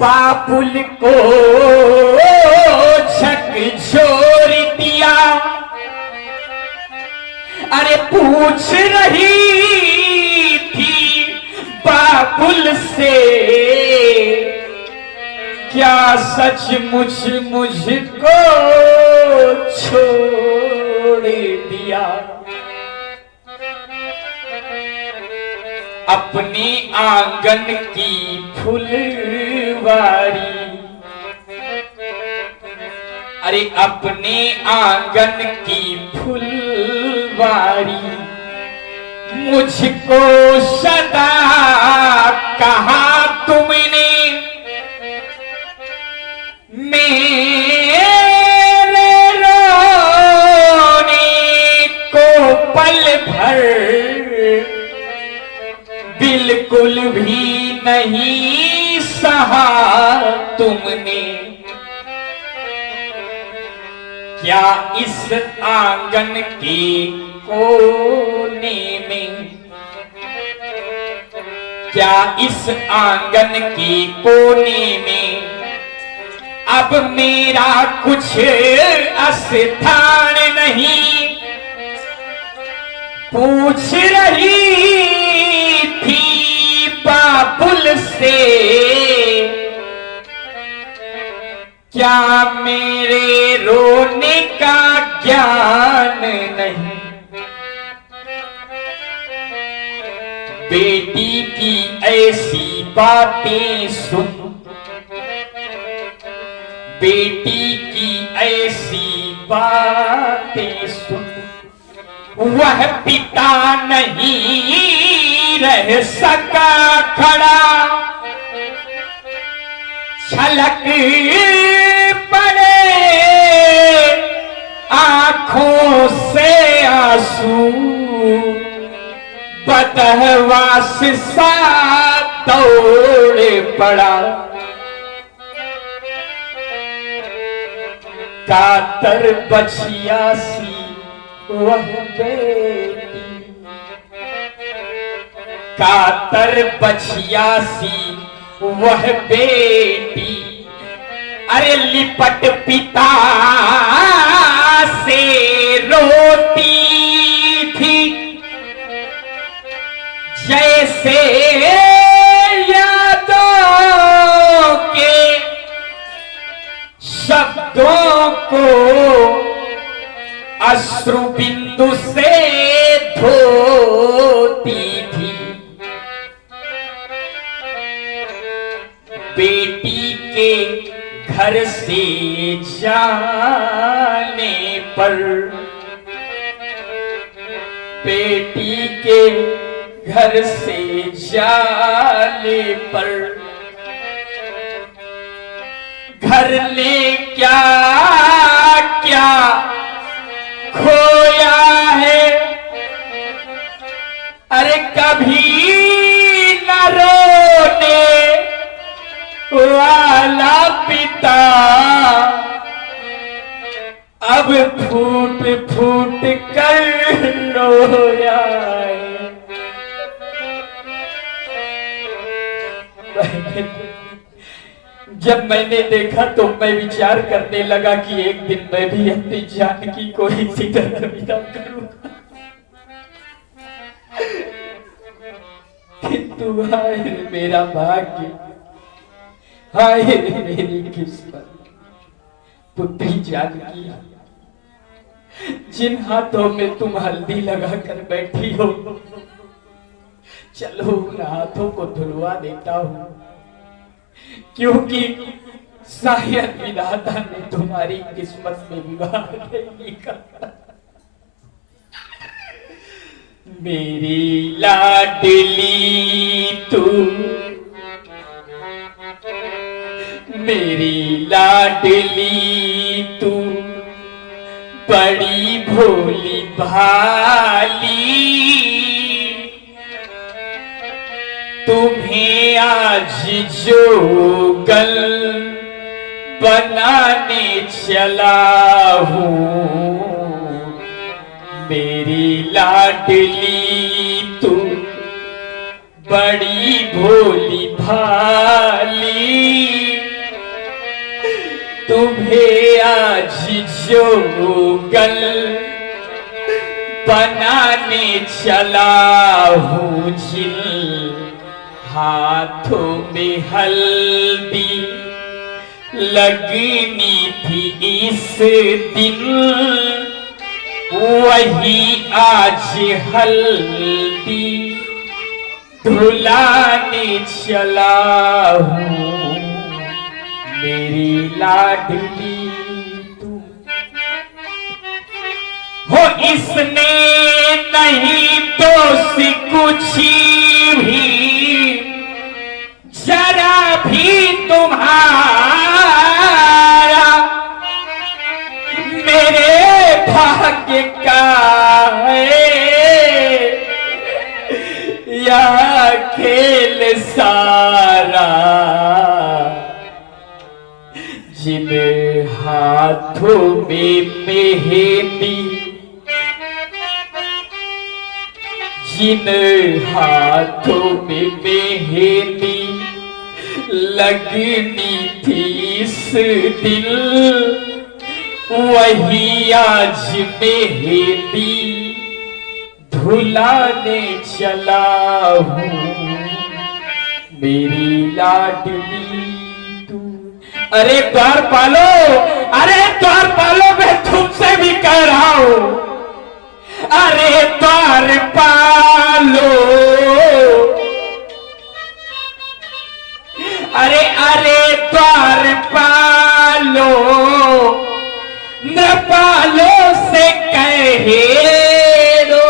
बाबुल को झकझोर दिया। अरे पूछ रही थी बाबुल से, क्या सचमुच मुझको छोड़ दिया। अपने आंगन की फुलवारी, अरे अपने आंगन की फुलवारी, मुझको सदा कहा तुमने, मेरे रोने को पल भर बिल्कुल भी नहीं सहा तुमने। क्या इस आंगन के कोने में, क्या इस आंगन के कोने में अब मेरा कुछ स्थान नहीं। पूछ रही थी बाबुल से, क्या मेरे रोने का ज्ञान नहीं। बेटी की ऐसी बातें सुन, बेटी की ऐसी बातें सुन, वह पिता नहीं रह सका खड़ा। छलक पड़े आंखों से आंसू, बदहवास सा दौड़ पड़ा। कातर बछिया सी वह बेटी, कातर बछिया सी वह बेटी, अरे लिपट पिता से रोती थी। जैसे यादों के शब्दों को अश्रु बिंदु से धोती थी। बेटी के घर से जाने पर, बेटी के घर से जाने पर, घर ने क्या क्या खोया है। अरे कभी न रोने वाला पिता अब फूट फूट कर रोया है। जब मैंने देखा तो मैं विचार करने लगा कि एक दिन मैं भी अपनी जानकी को इसी तरह विदा करूंगा, किंतु हाय मेरा भाग्य, हाय मेरी किस्मत। पुत्री जानकी, जिन हाथों में तुम हल्दी लगाकर बैठी हो, चलो उन हाथों को धुलवा देता हूं, क्योंकि शायद विधाता ने तुम्हारी किस्मत में विवाह नहीं लिखा। मेरी लाडली तू, मेरी लाडली तू, बड़ी भोली भाली। तुम्हें आज जोगल बनाने चला हूँ, मेरी लाडली तू, बड़ी भोली भाली, तुम्हें आज जोगल बनाने चला हूँ जिल, हाथों में हल्दी लगनी थी इस दिन, वही आज हल्दी धुलाने चला हूँ मेरी लाडली तू। हो इसने नहीं दोष कुछ भी, जरा भी तुम्हारा मेरे भाग्य का है यह खेल सारा, जिन हाथों में मेहंदी, जिन हाथों में मेहंदी लगनी थी इस दिन, वही आज मेहंदी धुलाने चला हूँ मेरी लाडली तू। अरे द्वार पालो, अरे द्वार पालो, मैं तुमसे भी कह रहा हूं, अरे द्वार पालो, अरे अरे द्वार पालो, न पालो से कहे दो,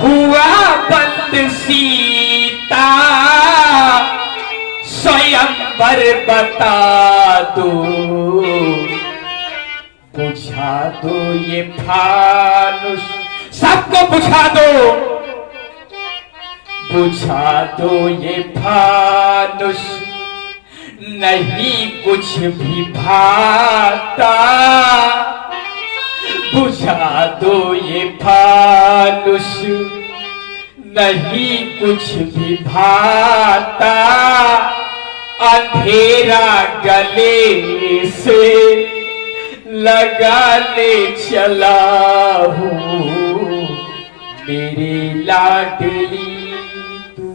हुआ बंद सीता स्वयंवर बता दो, बुझा दो ये फानुस, सबको बुझा दो, बुझा दो ये फानुस, नहीं कुछ भी भाता, बुझा दो ये फानुस, नहीं कुछ भी भाता, अंधेरा गले से लगाने चला हूँ मेरी लाडली तू।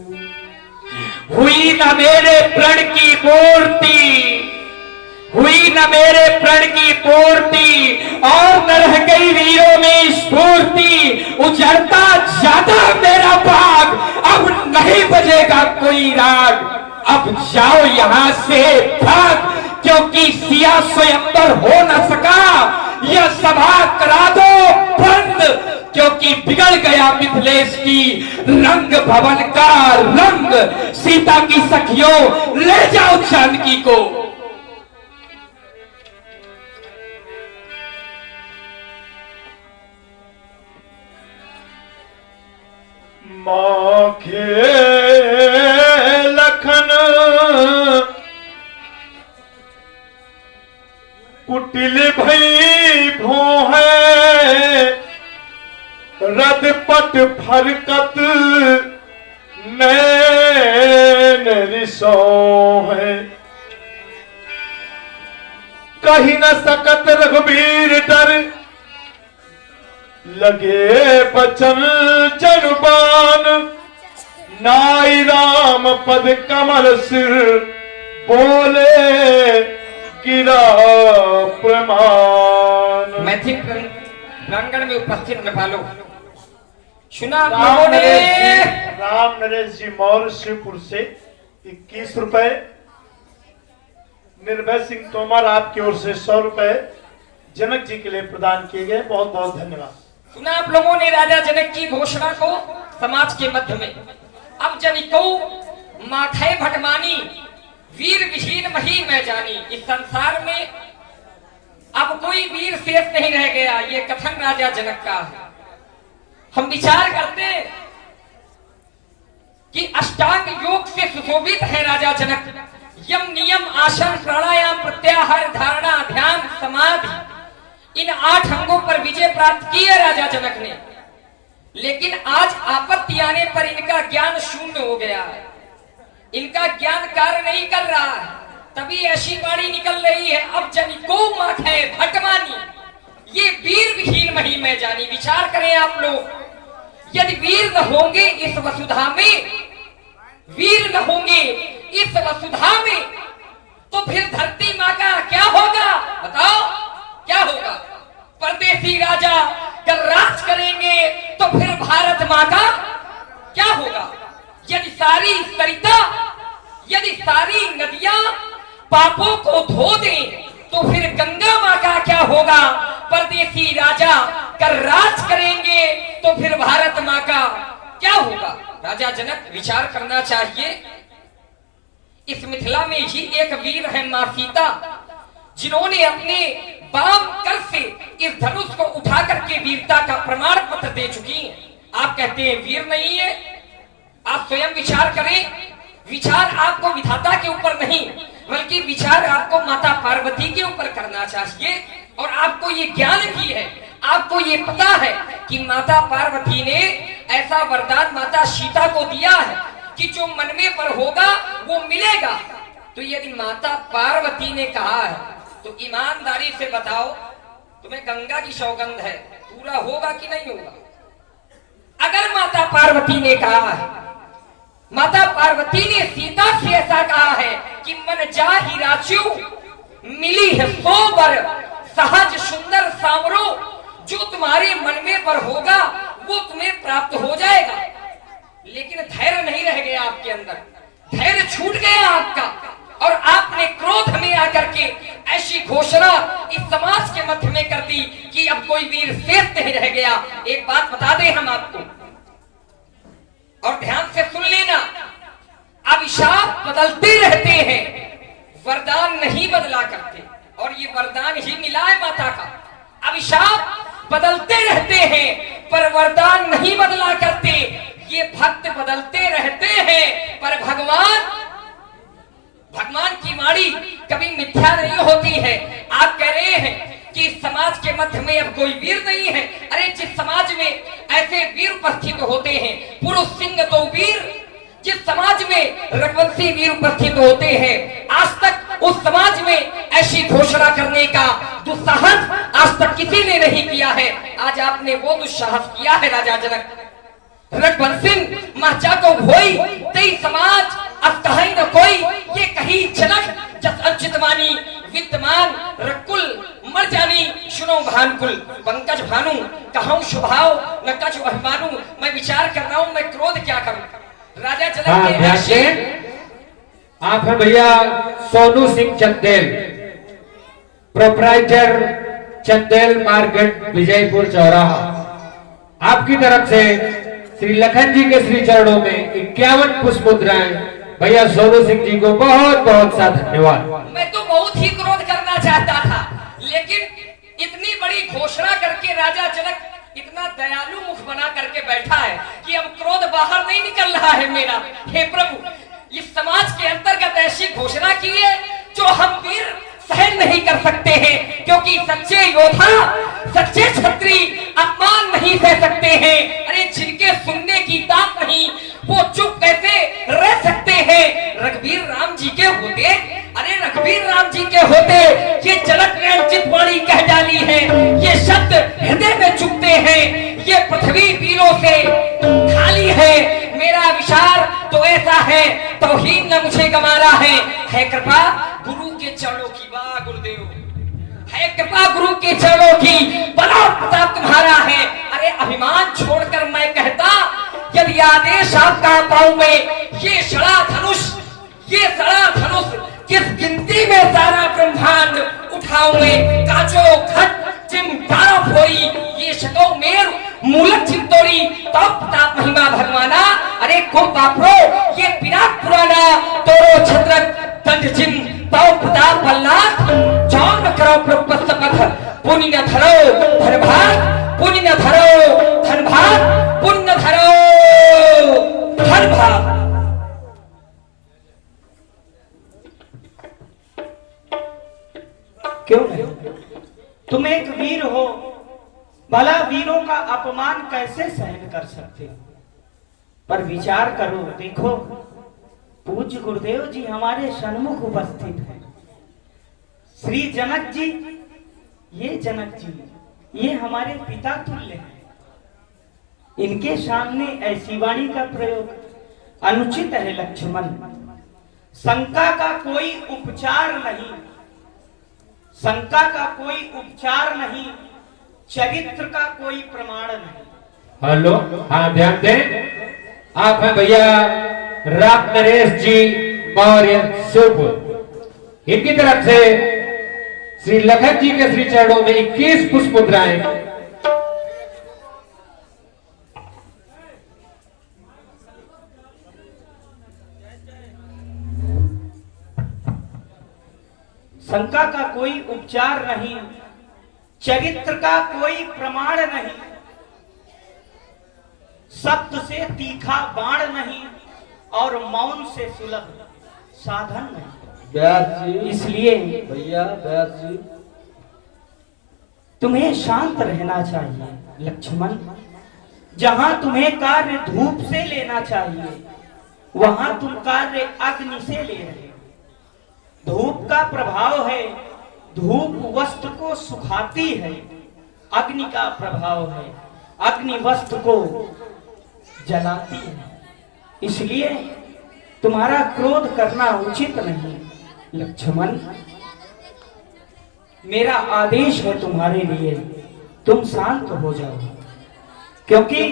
हुई न मेरे प्रण की मूर्ति, हुई न मेरे प्रण की पूर्ति, और न रह गई वीरों में स्फूर्ति, उजड़ता ज्यादा मेरा भाग, अब नहीं बजेगा कोई राग, अब जाओ यहां से भाग, क्योंकि सिया स्वयंवर हो न सका, यह सभा करा दो बंद, क्योंकि बिगड़ गया मिथिलेश की रंग भवन का रंग, सीता की सखियों ले जाओ जानकी को। माखे लखन कुटिल भई भो है, रद पट फरकत नैन रिसो है, कहीं न सकत रघुबीर डर, लगे बचन जनुबान, नाई राम पद कमल सिर, बोले गिरा प्रमाण। मैथिल प्रांगण में उपस्थित नेपालों, सुना आप लोगों ने राम नरेश जी मौर्य शिवपुर से 21 रुपए, निर्भय सिंह तोमर आपकी ओर से 100 रुपए जनक जी के लिए प्रदान किए गए, बहुत बहुत धन्यवाद। सुना आप लोगों ने राजा जनक की घोषणा को समाज के मध्य में, अब जनिको माथे भटमानी, वीर विहीन मही मैं जानी, इस संसार में अब कोई वीर शेष नहीं रह गया, ये कथन राजा जनक का है। हम विचार करते कि अष्टांग योग से सुशोभित है राजा जनक, यम नियम आसन प्राणायाम प्रत्याहार धारणा ध्यान समाधि, इन 8 अंगों पर विजय प्राप्त की है राजा जनक ने। लेकिन आज आपत्ति आने पर इनका ज्ञान शून्य हो गया है, इनका ज्ञान कार्य नहीं कर रहा है। तभी ऐसी वाणी निकल रही है, अब जनिको माथे भटमानी, ये वीर विहीन मही में जानी। विचार करें आप लोग, यदि वीर न होंगे इस वसुधा में, वीर न होंगे इस वसुधा में, तो फिर धरती माँ का क्या होगा? बताओ क्या होगा? परदेसी राजा अगर राज करेंगे तो फिर भारत माँ का क्या होगा? यदि सारी सरिता, यदि सारी नदियां पापों को धो दें तो फिर गंगा माँ का क्या होगा? परदेसी राजा कर राज करेंगे तो फिर भारत माँ का क्या होगा? राजा जनक विचार करना चाहिए। इस मिथिला में ही एक वीर है मां सीता, जिन्होंने अपने वाम कर से इस धनुष को उठा करके वीरता का प्रमाण पत्र दे चुकी हैं। आप कहते हैं वीर नहीं है? आप स्वयं विचार करें। विचार आपको विधाता के ऊपर नहीं, बल्कि विचार आपको माता पार्वती के ऊपर करना चाहिए। और आपको ये ज्ञान भी है, आपको ये पता है कि माता पार्वती ने ऐसा वरदान माता सीता को दिया है कि जो मन में पर होगा वो मिलेगा। तो यदि माता पार्वती ने कहा है तो ईमानदारी से बताओ, तुम्हें गंगा की सौगंध है, पूरा होगा कि नहीं होगा? अगर माता पार्वती ने कहा है, माता पार्वती ने सीता से ऐसा कहा है कि मन जा ही राचू मिली है सोबर सहज सुंदर सांवरो, जो तुम्हारे मन में पर होगा वो तुम्हें प्राप्त हो जाएगा। लेकिन धैर्य नहीं रह गया आपके अंदर, धैर्य छूट गया आपका, और आपने क्रोध में आकर के ऐसी घोषणा इस समाज के मध्य में कर दी कि अब कोई वीर शेष नहीं रह गया। एक बात बता दें हम आपको, और ध्यान से सुन लेना, अभिशाप बदलते रहते हैं, वरदान नहीं बदला करते। और ये वरदान ही मिला है माता का। अभिशाप बदलते रहते हैं पर वरदान नहीं बदला करते। ये भक्त बदलते रहते हैं पर भगवान की वाणी कभी मिथ्या नहीं होती है। आप कह रहे हैं कि समाज के मध्य में अब कोई वीर नहीं है। अरे जिस समाज में ऐसे वीर उपस्थित होते हैं, पुरुष सिंह तो वीर, जिस समाज में रघुवंशी वीर उपस्थित होते हैं, आज तक उस समाज में ऐसी घोषणा करने का दुस्साहस आज तक किसी ने नहीं किया है। आज आपने वो दुस्साहस किया है राजा जनक। रघुवंशी माचा को भोई तेई समाज अब कहीं न कोई, ये कहीं झलक जस अंचितवानी विद्यमान रकुल मर जानी सुनो भानुकुल। पंकज भानु कहूं स्वभाव न कछु अभिमानु। मैं विचार कर रहा हूं मैं क्रोध क्या करूं। राजा जनक के ऐसे आप हैं भैया सोनू सिंह चंदेल, प्रोप्राइटर चंदेल मार्केट विजयपुर चौराहा। आपकी तरफ से श्री लखन जी के श्री चरणों में 51 पुष्प मुद्राएं भैया सोनू सिंह जी को बहुत बहुत सा धन्यवाद। मैं तो बहुत ही क्रोध करना चाहता था, लेकिन इतनी बड़ी घोषणा करके राजा जनक इतना दयालु मुख बना करके बैठा है कि अब क्रोध बाहर नहीं निकल रहा है मेरा। हे प्रभु, इस समाज के अंतर्गत ऐसी घोषणा की है जो हम वीर सहन नहीं कर सकते हैं, क्योंकि सच्चे योद्धा, सच्चे क्षत्रिय अपमान नहीं सह सकते हैं। अरे जिनके सुनने की ताकत नहीं, वो चुप कैसे रह सकते हैं? रघुवीर राम जी के होते, अरे रघुवीर राम जी के होते ये जनक ने अंचित वाणी कह डाली है, ये शब्द हृदय में चुभते हैं, ये पृथ्वी वीरों से खाली है। मेरा विचार तो ऐसा है, तौहीन न मुझे गंवारा है कृपा गुरु के चरणों की। वाह गुरुदेव, है कृपा गुरु के चरणों की, बड़ा प्रताप तुम्हारा है। अरे अभिमान छोड़कर मैं कहता, यदि आदेश आपका पाऊं मैं, ये सड़ा धनुष किस गिनती में सारा ब्रह्मांड उठाऊं मैं। काचो खट चिमटारो फोरी, ये शतो मेर मूलक चिंतोरी, तो प्रताप महिमा भगवाना। अरे को बापरो, ये पिराक पुराना तोरो छत्रक दंड चिन्ह, तो प्रताप बलनाथ जौन करो प्रपस्त पथ। पुण्य न धरो धनभाग, पुण्य न धरो धनभाग, पुण्य न धरो धनभाग। क्यों नहीं? तुम एक वीर हो, भला वीरों का अपमान कैसे सहन कर सकते हो? पर विचार करो, देखो पूज्य गुरुदेव जी हमारे सन्मुख उपस्थित हैं। श्री जनक जी, ये जनक जी ये हमारे पिता तुल्य हैं। इनके सामने ऐसी वाणी का प्रयोग अनुचित है लक्ष्मण। शंका का कोई उपचार नहीं, शंका का कोई उपचार नहीं, चरित्र का कोई प्रमाण नहीं। हेलो, हाँ ध्यान दें, आप हैं भैया राम नरेश जी मौर्य शिवपुर। इनकी तरफ से श्री लखन जी के श्री चरणों में 21 पुष्प मुद्राएं। शंका का कोई उपचार नहीं, चरित्र का कोई प्रमाण नहीं, शब्द से तीखा बाण नहीं और मौन से सुलभ साधन नहीं। व्यास जी, इसलिए भैया व्यास जी, तुम्हें शांत रहना चाहिए लक्ष्मण। जहां तुम्हें कार्य धूप से लेना चाहिए वहां तुम कार्य अग्नि से ले रहे हो। धूप का प्रभाव है, धूप वस्त्र को सुखाती है, अग्नि का प्रभाव है, अग्नि वस्त्र को जलाती है। इसलिए तुम्हारा क्रोध करना उचित नहीं लक्ष्मण। मेरा आदेश है तुम्हारे लिए, तुम शांत हो जाओ, क्योंकि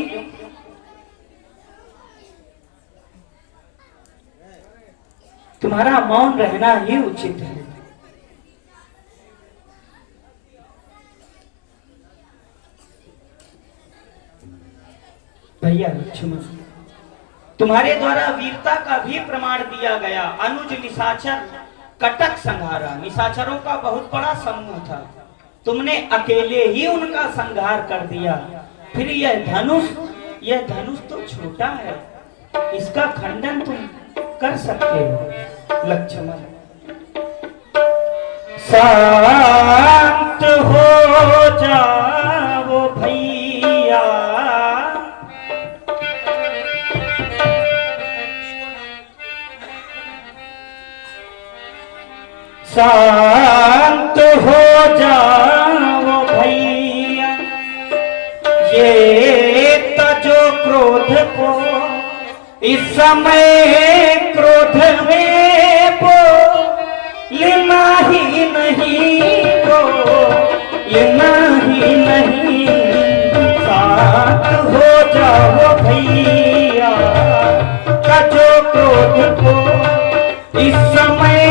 तुम्हारा मौन रहना ही उचित है। भैया लक्ष्मण, तुम्हारे द्वारा वीरता का भी प्रमाण दिया गया। अनुज निशाचर कटक संहारा, निशाचरों का बहुत बड़ा समूह था, तुमने अकेले ही उनका संहार कर दिया। फिर यह धनुष तो छोटा है, इसका खंडन तुम कर सकते हो लक्ष्मण। शांत हो जाओ भैया, शांत हो जाओ भैया, ये तजो क्रोध को, इस समय क्रोध में बोलना ही नहीं, बोलना ही नहीं। शांत हो जाओ भैया, तजो क्रोध को, इस समय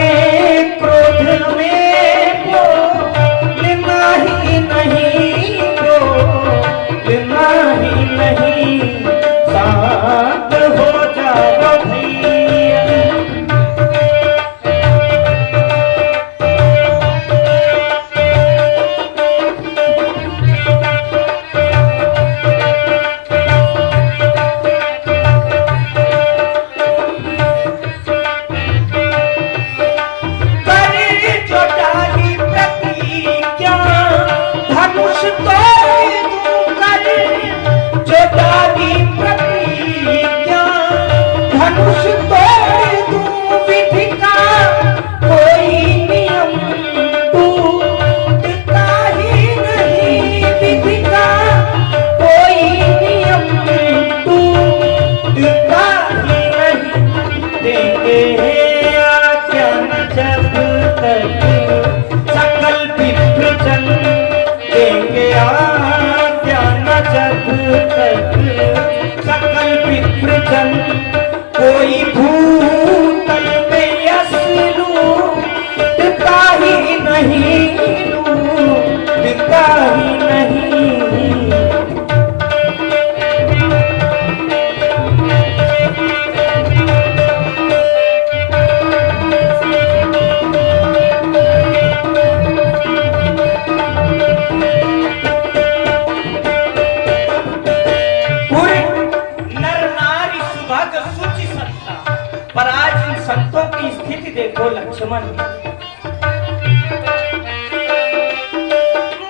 कोई भूतल में लूटता ही नहीं, लूटता ही नहीं। पर आज इन संतों की स्थिति देखो लक्ष्मण।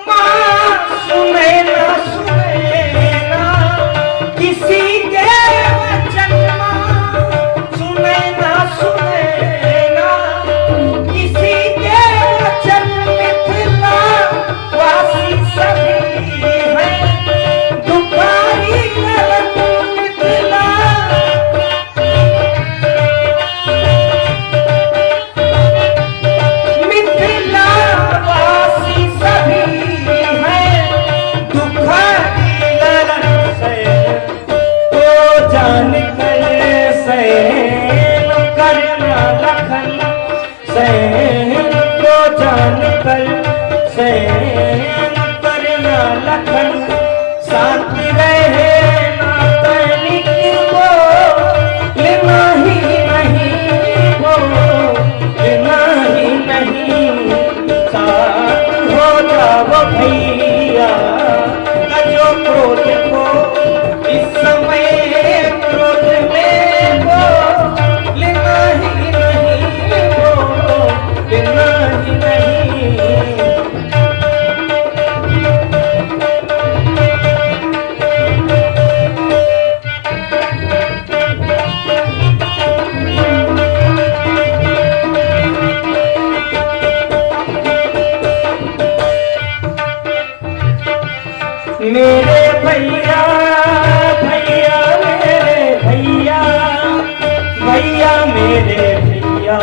मां सुने ना किसी के वचन सुने ना किसी के वचन मिथिला वासी सभी हैं दुखारी नरक मिथिला मिथिला वासी सभी हैं दुखारी नरक से तो जान कर सैन करना लखन सैन को जान कर सैन करना लखन साथ रहे ना तनिक वो लेना ही नहीं वो लेना ही नहीं साथ हो जाओ भैया जो क्रोध को इस समय क्रोध में वो लेना ही नहीं वो लेना ही नहीं मेरे भैया भैया मेरे भैया भैया मेरे भैया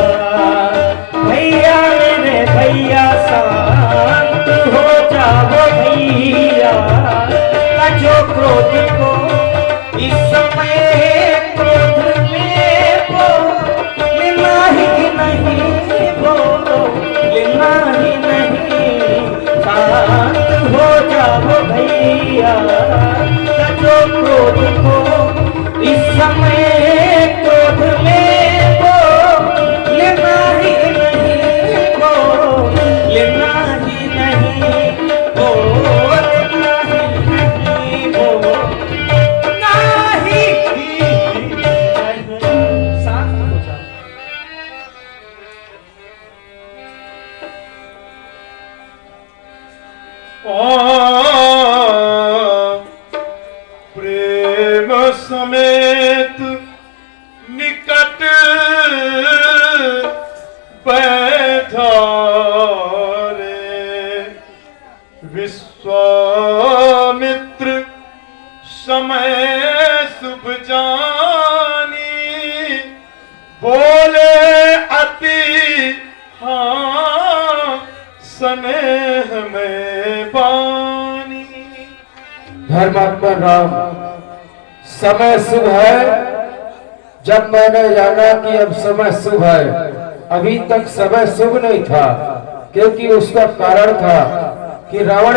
भैया मेरे भैया शांत हो जाओ भैया जो क्रोध को इस समय क्रोध में वो लेना ही नहीं वो लेना ही नहीं शांत हो जाओ भैया जो क्रोध को इस समय क्रोध में वो लेना ही नहीं वो लेना ही नहीं वो लेना ही नहीं वो नहीं शांत हो जाओ प्रेम समेत निकट बैठारे विश्वामित्र समय शुभ जानी बोले अति हाँ स्नेह में बानी। धर्मात्मा राम, समय शुभ है। जब मैंने जाना कि अब समय शुभ है, अभी तक समय शुभ नहीं था, क्योंकि उसका कारण था कि रावण